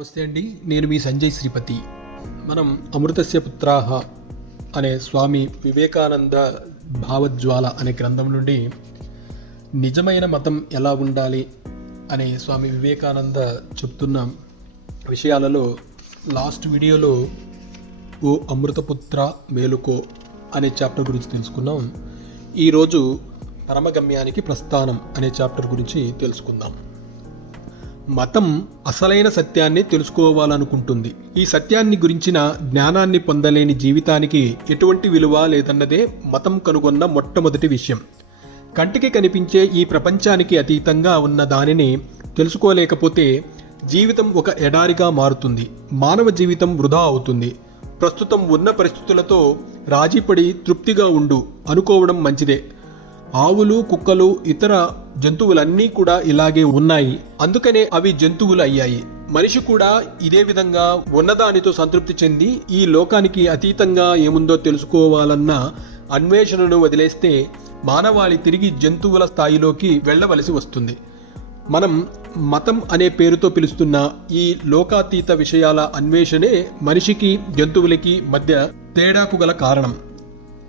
నమస్తే అండి నేను మీ సంజయ్ శ్రీపతి. మనం అమృతస్య పుత్రాహ అనే స్వామి వివేకానంద భావజ్వాల అనే గ్రంథం నుండి నిజమైన మతం ఎలా ఉండాలి అనే స్వామి వివేకానంద చెప్తున్న విషయాలలో లాస్ట్ వీడియోలో ఓ అమృతపుత్ర మేలుకో అనే చాప్టర్ గురించి తెలుసుకున్నాం. ఈరోజు పరమగమ్యానికి ప్రస్థానం అనే చాప్టర్ గురించి తెలుసుకుందాం. మతం అసలైన సత్యాన్ని తెలుసుకోవాలనుకుంటుంది. ఈ సత్యాన్ని గురించిన జ్ఞానాన్ని పొందలేని జీవితానికి ఎటువంటి విలువ లేదన్నదే మతం కనుగొన్న మొట్టమొదటి విషయం. కంటికి కనిపించే ఈ ప్రపంచానికి అతీతంగా ఉన్న దానిని తెలుసుకోలేకపోతే జీవితం ఒక ఎడారిగా మారుతుంది. మానవ జీవితం వృధా అవుతుంది. ప్రస్తుతం ఉన్న పరిస్థితులతో రాజీపడి తృప్తిగా ఉండు అనుకోవడం మంచిదే. ఆవులు కుక్కలు ఇతర జంతువులన్నీ కూడా ఇలాగే ఉన్నాయి. అందుకనే అవి జంతువులు అయ్యాయి మనిషి కూడా ఇదే విధంగా ఉన్నదానితో సంతృప్తి చెంది ఈ లోకానికి అతీతంగా ఏముందో తెలుసుకోవాలన్న అన్వేషణను వదిలేస్తే మానవాళి తిరిగి జంతువుల స్థాయిలోకి వెళ్ళవలసి వస్తుంది. మనం మతం అనే పేరుతో పిలుస్తున్న ఈ లోకాతీత విషయాల అన్వేషణే మనిషికి జంతువులకి మధ్య తేడాకు గల కారణం.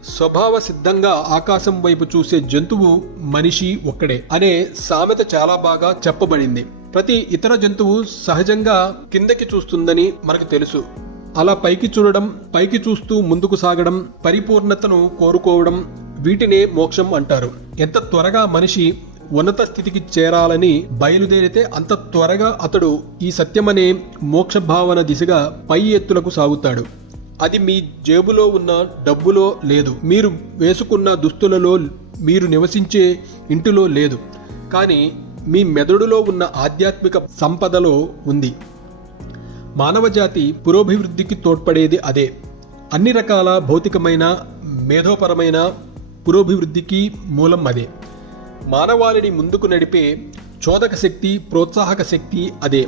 స్వభావ సిద్ధంగా ఆకాశం వైపు చూసే జంతువు మనిషి ఒక్కడే అనే సామెత చాలా బాగా చెప్పబడింది. ప్రతి ఇతర జంతువు సహజంగా కిందకి చూస్తుందని మనకు తెలుసు. అలా పైకి చూడడం పైకి చూస్తూ ముందుకు సాగడం పరిపూర్ణతను కోరుకోవడం వీటినే మోక్షం అంటారు. ఎంత త్వరగా మనిషి ఉన్నత స్థితికి చేరాలని బయలుదేరితే అంత త్వరగా అతడు ఈ సత్యమనే మోక్ష భావన దిశగా పై ఎత్తులకు సాగుతాడు. అది మీ జేబులో ఉన్న డబ్బులో లేదు. మీరు వేసుకున్న దుస్తులలో మీరు నివసించే ఇంటిలో లేదు. కానీ మీ మెదడులో ఉన్న ఆధ్యాత్మిక సంపదలో ఉంది. మానవజాతి పురోభివృద్ధికి తోడ్పడేది అదే. అన్ని రకాల భౌతికమైన మేధోపరమైన పురోభివృద్ధికి మూలం అదే. మానవాళిని ముందుకు నడిపే చోదక శక్తి ప్రోత్సాహక శక్తి అదే.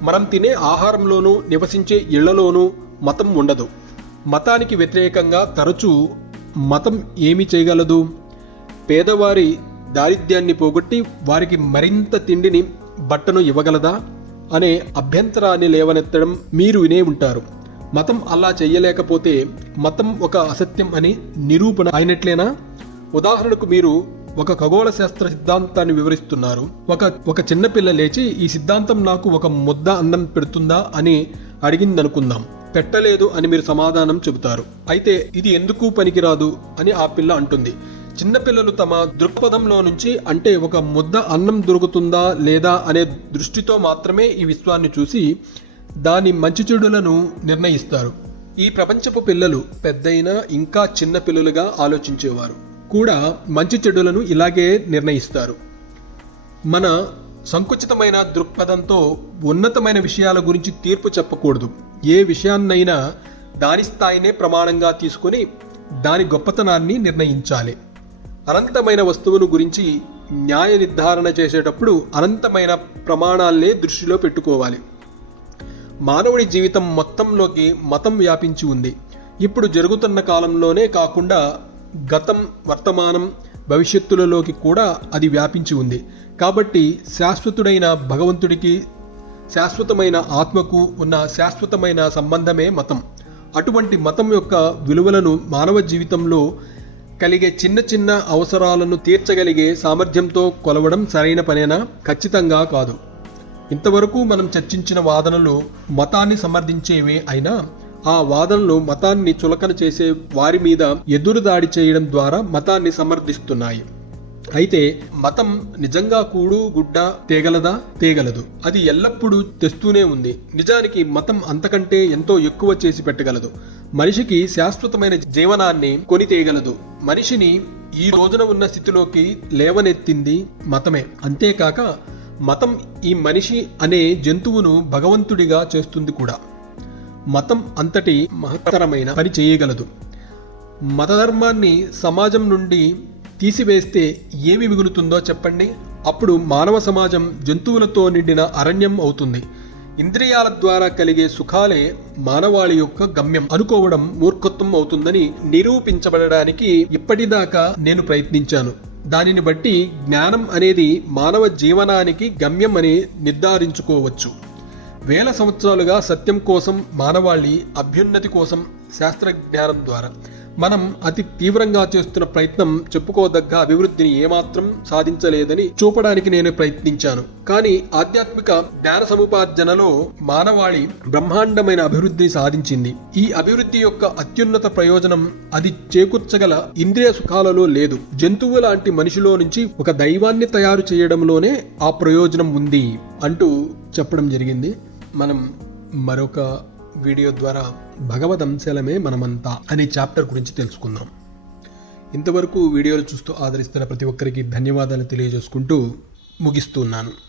మనం తినే ఆహారంలోనూ నివసించే ఇళ్ళలోనూ మతం ఉండదు. మతానికి వ్యతిరేకంగా తరచూ మతం ఏమి చేయగలదు? పేదవారి దారిద్ర్యాన్ని పోగొట్టి వారికి మరింత తిండిని బట్టను ఇవ్వగలదా? అనే అభ్యంతరాన్ని లేవనెత్తడం మీరు వినే ఉంటారు. మతం అలా చేయలేకపోతే మతం ఒక అసత్యం అని నిరూపణ అయినట్లేనా? ఉదాహరణకు మీరు ఒక ఖగోళ శాస్త్ర సిద్ధాంతాన్ని వివరిస్తున్నారు. ఒక ఒక చిన్నపిల్ల లేచి ఈ సిద్ధాంతం నాకు ఒక ముద్ద అన్నం పెడుతుందా? అని అడిగిందనుకుందాం. పెట్టలేదు అని మీరు సమాధానం చెబుతారు. అయితే ఇది ఎందుకు పనికిరాదు అని ఆ పిల్ల అంటుంది. చిన్నపిల్లలు తమ దృక్పథంలో నుంచి అంటే ఒక ముద్ద అన్నం దొరుకుతుందా లేదా అనే దృష్టితో మాత్రమే ఈ విశ్వాన్ని చూసి దాని మంచి చెడులను నిర్ణయిస్తారు. ఈ ప్రపంచపు పిల్లలు పెద్దయినా ఇంకా చిన్న పిల్లలుగా ఆలోచించేవారు. కూడా మంచి చెడులను ఇలాగే నిర్ణయిస్తారు. మన సంకుచితమైన దృక్పథంతో ఉన్నతమైన విషయాల గురించి తీర్పు చెప్పకూడదు. ఏ విషయాన్నైనా దాని స్థాయినే ప్రమాణంగా తీసుకొని దాని గొప్పతనాన్ని నిర్ణయించాలి. అనంతమైన వస్తువును గురించి న్యాయ నిర్ధారణ చేసేటప్పుడు అనంతమైన ప్రమాణాలనే దృష్టిలో పెట్టుకోవాలి. మానవుడి జీవితం మొత్తంలోకి మతం వ్యాపించి ఉంది. ఇప్పుడు జరుగుతున్న కాలంలోనే కాకుండా గతం వర్తమానం భవిష్యత్తులలోకి కూడా అది వ్యాపించి ఉంది. కాబట్టి శాశ్వతుడైన భగవంతుడికి శాశ్వతమైన ఆత్మకు ఉన్న శాశ్వతమైన సంబంధమే మతం. అటువంటి మతం యొక్క విలువలను మానవ జీవితంలో కలిగే చిన్న చిన్న అవసరాలను తీర్చగలిగే సామర్థ్యంతో కొలవడం సరైన పనేనా? ఖచ్చితంగా కాదు. ఇంతవరకు మనం చర్చించిన వాదనలు మతాన్ని సమర్థించేవే అయినా ఆ వాదనలు మతాన్ని చులకన చేసే వారి మీద ఎదురుదాడి చేయడం ద్వారా మతాన్ని సమర్థిస్తున్నాయి. అయితే మతం నిజంగా కూడు గుడ్డ తేగలదా? తేగలదు. అది ఎల్లప్పుడూ తెస్తూనే ఉంది. నిజానికి మతం అంతకంటే ఎంతో ఎక్కువ చేసి పెట్టగలదు. మనిషికి శాశ్వతమైన జీవనాన్ని కొని తేగలదు. మనిషిని ఈ రోజున ఉన్న స్థితిలోకి లేవనెత్తింది మతమే. అంతేకాక మతం ఈ మనిషి అనే జంతువును భగవంతుడిగా చేస్తుంది కూడా. మతం అంతటి మహత్తరమైన పని చేయగలదు. మతధర్మాన్ని సమాజం నుండి తీసివేస్తే ఏమి మిగులుతుందో చెప్పండి. అప్పుడు మానవ సమాజం జంతువులతో నిండిన అరణ్యం అవుతుంది. ఇంద్రియాల ద్వారా కలిగే సుఖాలే మానవాళి యొక్క గమ్యం. అనుకోవడం మూర్ఖత్వం అవుతుందని నిరూపించబడడానికి ఇప్పటిదాకా నేను ప్రయత్నించాను. దానిని బట్టి జ్ఞానం అనేది మానవ జీవనానికి గమ్యం అని నిర్ధారించుకోవచ్చు. వేల సంవత్సరాలుగా సత్యం కోసం మానవాళి అభ్యున్నతి కోసం శాస్త్రజ్ఞానం ద్వారా. మనం అతి తీవ్రంగా చేస్తున్న ప్రయత్నం చెప్పుకోదగ్గ అభివృద్ధిని ఏమాత్రం సాధించలేదని చూపడానికి నేను ప్రయత్నించాను. కానీ ఆధ్యాత్మిక జ్ఞాన సముపార్జనలో మానవాళి బ్రహ్మాండమైన అభివృద్ధిని సాధించింది. ఈ అభివృద్ధి యొక్క అత్యున్నత ప్రయోజనం అది చేకూర్చగల ఇంద్రియ సుఖాలలో లేదు. జంతువు లాంటి మనిషిలో నుంచి ఒక దైవాన్ని తయారు చేయడంలోనే ఆ ప్రయోజనం ఉంది అంటూ చెప్పడం జరిగింది. మనం మరొక వీడియో ద్వారా భగవద్ అంశాలమే మనమంతా అనే చాప్టర్ గురించి తెలుసుకుందాం. ఇంతవరకు వీడియోలు చూస్తూ ఆదరిస్తున్న ప్రతి ఒక్కరికి ధన్యవాదాలు తెలియజేసుకుంటూ ముగిస్తున్నాను.